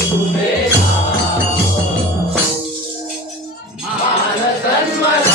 तुम्हें भारत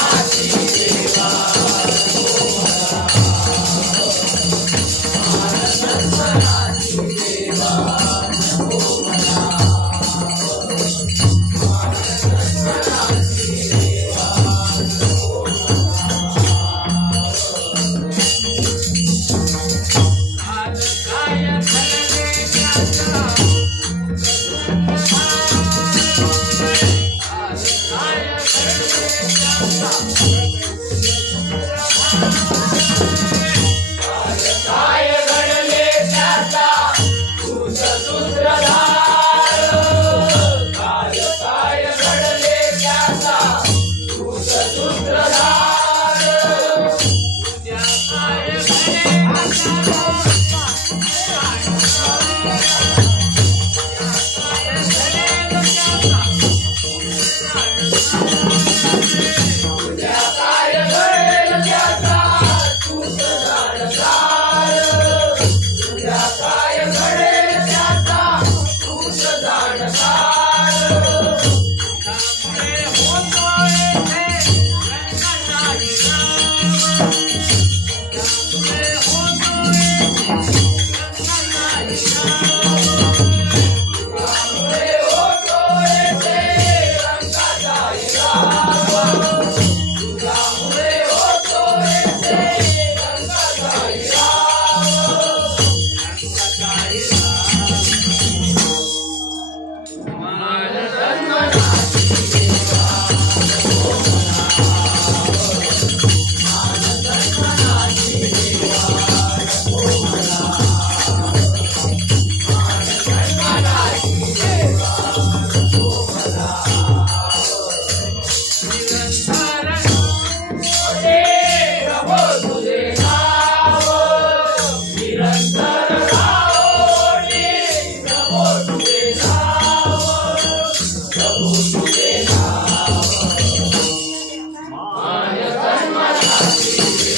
Hallelujah.